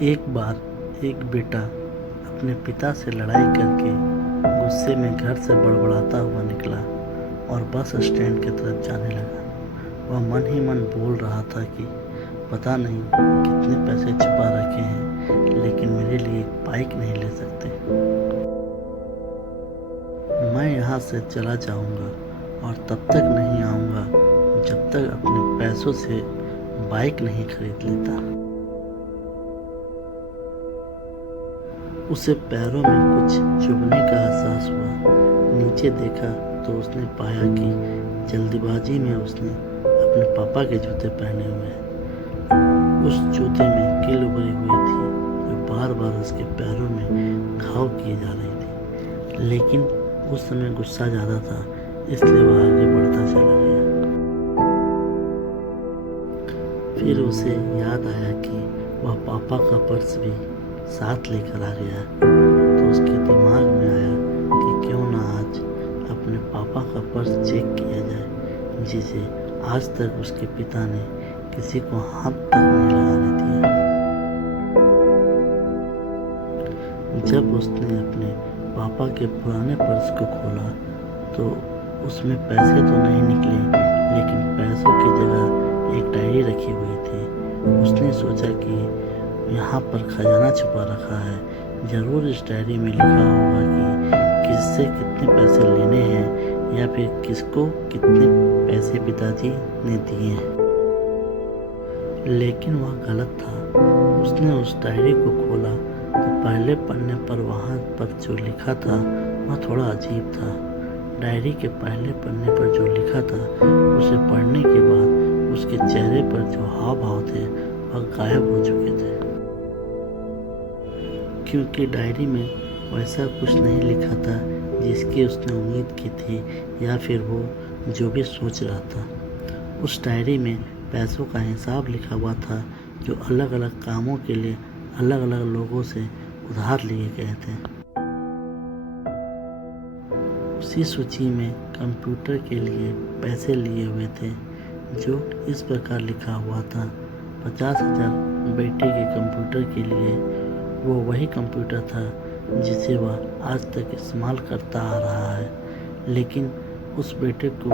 एक बार एक बेटा अपने पिता से लड़ाई करके गुस्से में घर से बड़बड़ाता हुआ निकला और बस स्टैंड की तरफ जाने लगा। वह मन ही मन बोल रहा था कि पता नहीं कितने पैसे छुपा रखे हैं, लेकिन मेरे लिए एक बाइक नहीं ले सकते। मैं यहाँ से चला जाऊँगा और तब तक नहीं आऊँगा जब तक अपने पैसों से बाइक नहीं खरीद लेता। उसे पैरों में कुछ चुभने का एहसास हुआ। नीचे देखा तो उसने पाया कि जल्दबाजी में उसने अपने पापा के जूते पहने हुए हैं। उस जूते में कील उभरी हुई थी जो बार बार उसके पैरों में घाव किए जा रही थी, लेकिन उस समय गुस्सा ज़्यादा था, इसलिए वह आगे बढ़ता चला गया। फिर उसे याद आया कि वह पापा का पर्स भी साथ लेकर आ गया, तो उसके दिमाग में आया कि क्यों ना आज अपने पापा का पर्स चेक किया जाए, जिसे आज तक उसके पिता ने किसी को हाथ तक नहीं लगाने दिया। जब उसने अपने पापा के पुराने पर्स को खोला तो उसमें पैसे तो नहीं निकले, लेकिन पैसों की जगह एक डायरी रखी हुई थी। उसने सोचा कि यहाँ पर खजाना छुपा रखा है, ज़रूर इस डायरी में लिखा होगा कि किससे कितने पैसे लेने हैं या फिर किसको कितने पैसे पिताजी ने दिए हैं। लेकिन वह गलत था। उसने उस डायरी को खोला तो पहले पन्ने पर वहाँ पर जो लिखा था वह थोड़ा अजीब था। डायरी के पहले पन्ने पर जो लिखा था उसे पढ़ने के बाद उसके चेहरे पर जो हाव भाव थे वह गायब हो चुके थे, क्योंकि डायरी में वैसा कुछ नहीं लिखा था जिसकी उसने उम्मीद की थी या फिर वो जो भी सोच रहा था। उस डायरी में पैसों का हिसाब लिखा हुआ था जो अलग अलग कामों के लिए अलग अलग लोगों से उधार लिए गए थे। उसी सूची में कंप्यूटर के लिए पैसे लिए हुए थे, जो इस प्रकार लिखा हुआ था 50,000 बेटे के कंप्यूटर के लिए। वो वही कंप्यूटर था जिसे वह आज तक इस्तेमाल करता आ रहा है, लेकिन उस बेटे को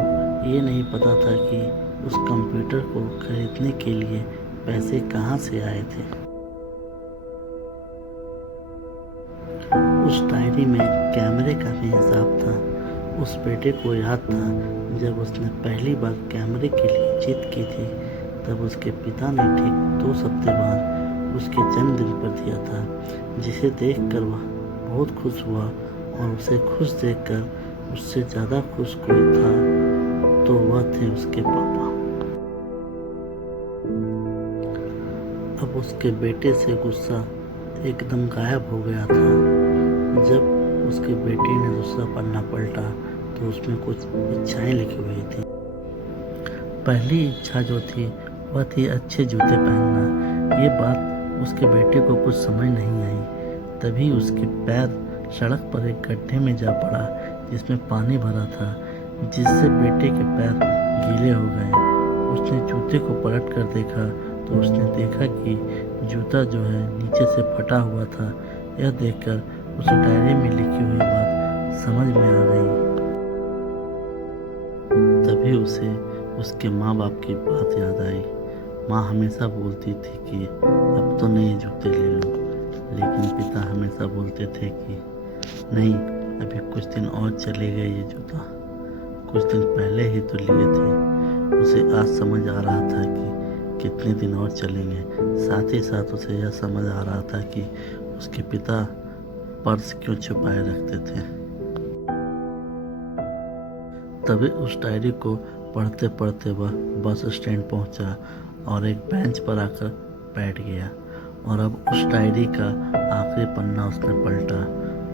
ये नहीं पता था कि उस कंप्यूटर को खरीदने के लिए पैसे कहाँ से आए थे। उस डायरी में कैमरे का भी हिसाब था। उस बेटे को याद था जब उसने पहली बार कैमरे के लिए जिद की थी, तब उसके पिता ने ठीक 2 हफ्ते बाद उसके जन्मदिन पर दिया था, जिसे देखकर वह बहुत खुश हुआ। और उसे खुश देखकर उससे ज़्यादा खुश कोई था तो वह थे उसके पापा। अब उसके बेटे से गुस्सा एकदम गायब हो गया था। जब उसके बेटे ने दूसरा पन्ना पलटा तो उसमें कुछ इच्छाएं लिखी हुई थी। पहली इच्छा जो थी वह थी अच्छे जूते पहनना। ये बात उसके बेटे को कुछ समझ नहीं आई। तभी उसके पैर सड़क पर एक गड्ढे में जा पड़ा जिसमें पानी भरा था, जिससे बेटे के पैर गीले हो गए। उसने जूते को पलट कर देखा तो उसने देखा कि जूता जो है नीचे से फटा हुआ था। यह देखकर उसे डायरी में लिखी हुई बात समझ में आ गई। तभी उसे उसके माँ बाप की बात याद आई। माँ हमेशा बोलती थी कि अब तो नए जूते ले लो, लेकिन पिता हमेशा बोलते थे कि नहीं, अभी कुछ दिन और चलेगा ये जूता, कुछ दिन पहले ही तो लिए थे। उसे आज समझ आ रहा था कि कितने दिन और चलेंगे। साथ ही साथ उसे यह समझ आ रहा था कि उसके पिता पर्स क्यों छुपाए रखते थे। तभी उस डायरी को पढ़ते पढ़ते वह बस स्टैंड पहुंचा और एक बेंच पर आकर बैठ गया। और अब उस डायरी का आखिरी पन्ना उसने पलटा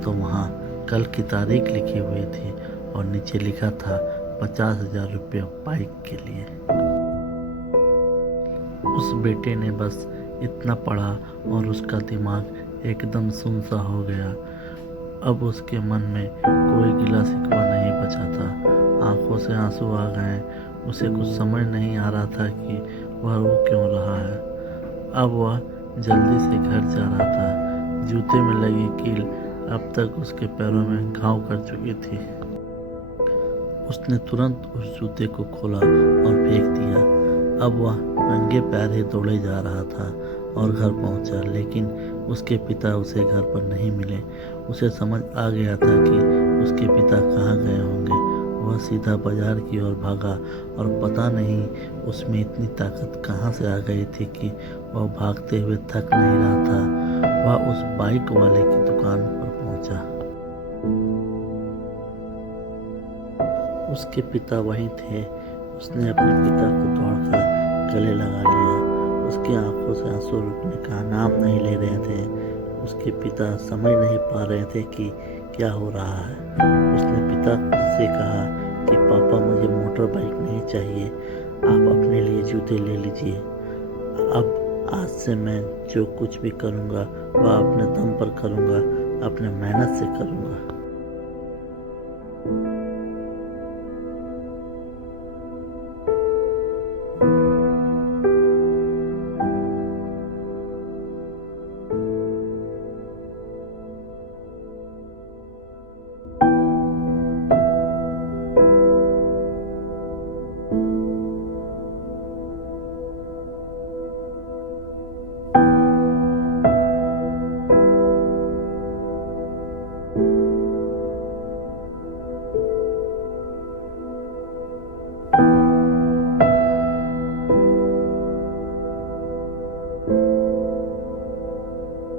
तो वहाँ कल की तारीख लिखी हुई थी और नीचे लिखा था 50,000 रुपये बाइक के लिए। उस बेटे ने बस इतना पढ़ा और उसका दिमाग एकदम सुन सा हो गया। अब उसके मन में कोई गिला शिकवा नहीं बचा था। आंखों से आंसू आ गए। उसे कुछ समझ नहीं आ रहा था कि वह रो क्यों रहा है। अब वह जल्दी से घर जा रहा था। जूते में लगी कील अब तक उसके पैरों में घाव कर चुकी थी। उसने तुरंत उस जूते को खोला और फेंक दिया। अब वह नंगे पैर ही दौड़े जा रहा था और घर पहुंचा, लेकिन उसके पिता उसे घर पर नहीं मिले। उसे समझ आ गया था कि उसके पिता कहाँ गए होंगे। वह सीधा बाजार की ओर भागा और पता नहीं उसमें इतनी ताकत कहाँ से आ गई थी कि वह भागते हुए थक नहीं रहा था। वह उस बाइक वाले की दुकान पर पहुंचा। उसके पिता वहीं थे। उसने अपने पिता को दौड़कर गले लगा लिया। उसकी आंखों से आंसू रुकने का नाम नहीं ले रहे थे। उसके पिता समझ नहीं पा रहे थे कि क्या हो रहा है। उसने पिता से कहा कि पापा, मुझे मोटर बाइक नहीं चाहिए, आप अपने लिए जूते ले लीजिए। अब आज से मैं जो कुछ भी करूँगा वह अपने दम पर करूँगा, अपने मेहनत से करूँगा।